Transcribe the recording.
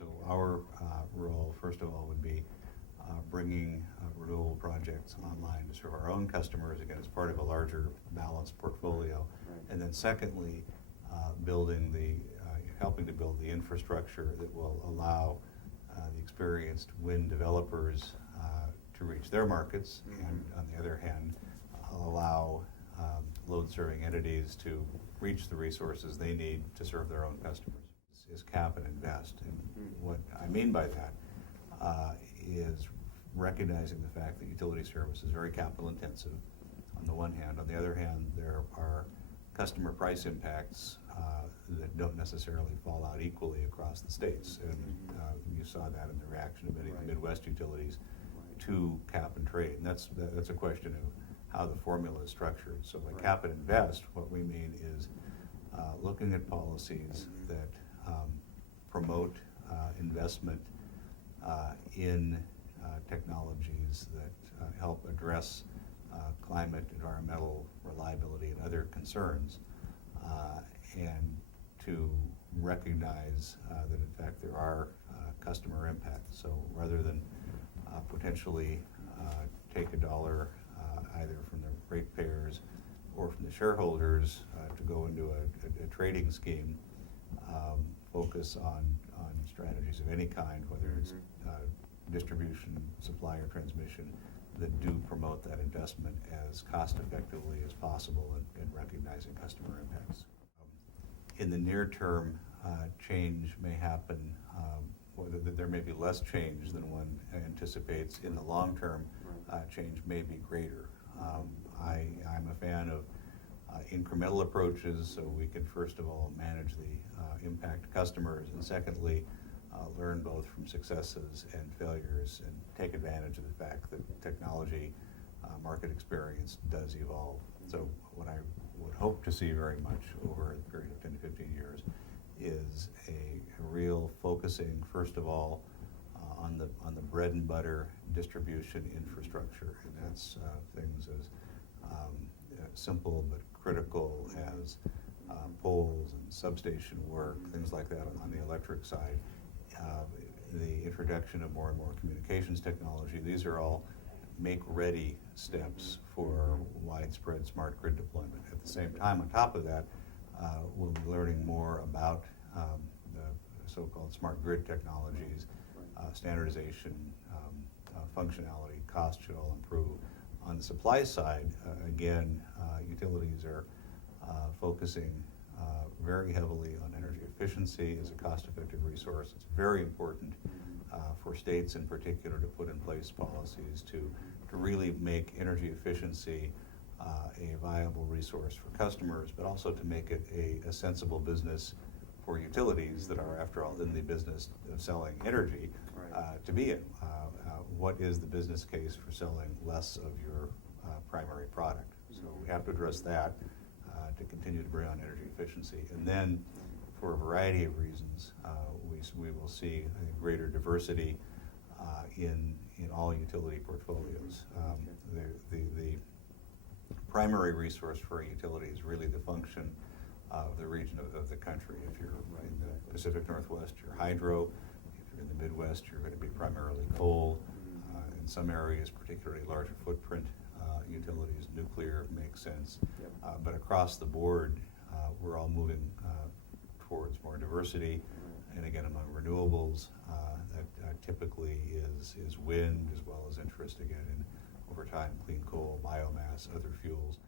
So our role, first of all, would be bringing renewable projects online to serve our own customers, again, as part of a larger balanced portfolio. Right. And then secondly, helping to build the infrastructure that will allow the experienced wind developers to reach their markets, and on the other hand, allow load-serving entities to reach the resources they need to serve their own customers. Is cap and invest. And what I mean by that is recognizing the fact that utility service is very capital intensive on the one hand. On the other hand, there are customer price impacts that don't necessarily fall out equally across the states. And you saw that in the reaction of many of the Midwest utilities to cap and trade. And that's a question of how the formula is structured. So by cap and invest, what we mean is looking at policies that promote investment in technologies that help address climate, environmental reliability, and other concerns, and to recognize that in fact there are customer impacts. So rather than potentially take a dollar either from the ratepayers or from the shareholders to go into a trading scheme, focus on strategies of any kind, whether it's distribution, supply, or transmission, that do promote that investment as cost effectively as possible and recognizing customer impacts. In the near term, change may happen, there may be less change than one anticipates. In the long term, change may be greater. I'm a fan of incremental approaches, so we can first of all manage the impact to customers, and secondly, learn both from successes and failures and take advantage of the fact that technology, market experience does evolve. So what I would hope to see very much over a period of 10 to 15 years is a real focusing, first of all, on the bread and butter distribution infrastructure, and that's things as simple but critical as poles and substation work, things like that on the electric side. The introduction of more and more communications technology, these are all make-ready steps for widespread smart grid deployment. At the same time, on top of that, we'll be learning more about the so-called smart grid technologies, standardization, functionality, cost should all improve. On the supply side, again, utilities are focusing very heavily on energy efficiency as a cost-effective resource. It's very important for states in particular to put in place policies to really make energy efficiency a viable resource for customers, but also to make it a sensible business for utilities that are, after all, in the business of selling energy to be in. What is the business case for selling less of your primary product? So we have to address that to continue to bring on energy efficiency. And then, for a variety of reasons, we will see greater diversity in all utility portfolios. The primary resource for a utility is really the function of the region of the country. If you're in the Pacific Northwest, you're hydro. If you're in the Midwest, you're going to be primarily coal. In some areas, particularly larger footprint utilities, nuclear makes sense. But across the board, we're all moving towards more diversity. And again, among renewables, that typically is wind, as well as interest again in, over time, clean coal, biomass, other fuels.